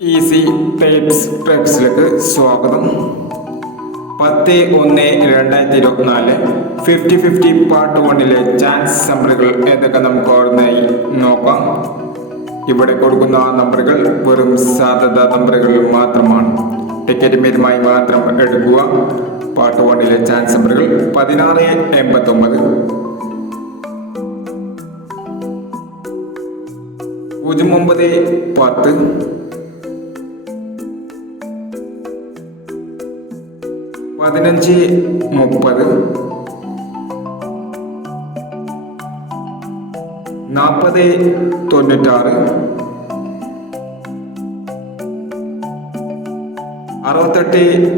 Easy types ട്രിക്സിലേക്ക് സ്വാഗതം. 10-1-2024 50-50 part 1 chance നമ്പറുകൾ ഏതൊക്കെ നമുക്ക് ഓർമ്മയായി നോക്കാം. ഇവിടെ കൊടുക്കുന്ന നമ്പറുകൾ വെറും സാധ്യത നമ്പറുകൾ മാത്രമാണ്. ടിക്കറ്റ് മീരുമായി മാത്രം എടുക്കുക. പാർട്ട് 1 ചാൻസ് നമ്പറുകൾ 16-89, 09-10, 15-30, 40-96, 68-29, 34-60, 74-61,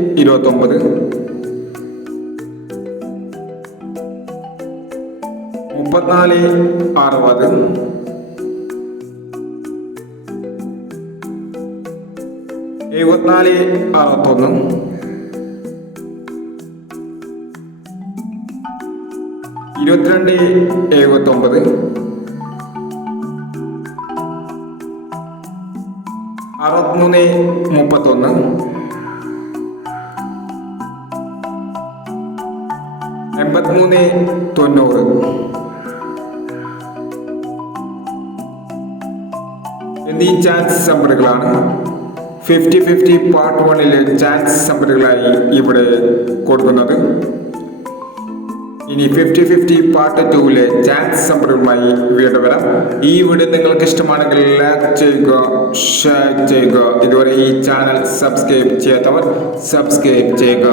22-79, 63-31, 83-90. എന്നീ ചാൻസ് നമ്പറുകളാണ് 50-50 പാർട്ട് 1 ചാൻസ് നമ്പറുകളായി ഇവിടെ കൊടുക്കുന്നത്. ഇനി 50-50 പാർട്ട് 2 ചാൻസ് നമ്പറുകളുമായി വീണ്ടും വരാം. ഈ വീഡിയോ നിങ്ങൾക്ക് ഇഷ്ടമാണെങ്കിൽ ലൈക്ക് ചെയ്യുക, ഷെയർ ചെയ്യുക. ഇതുവരെ ഈ ചാനൽ സബ്സ്ക്രൈബ് ചെയ്യാത്തവർ സബ്സ്ക്രൈബ് ചെയ്യുക.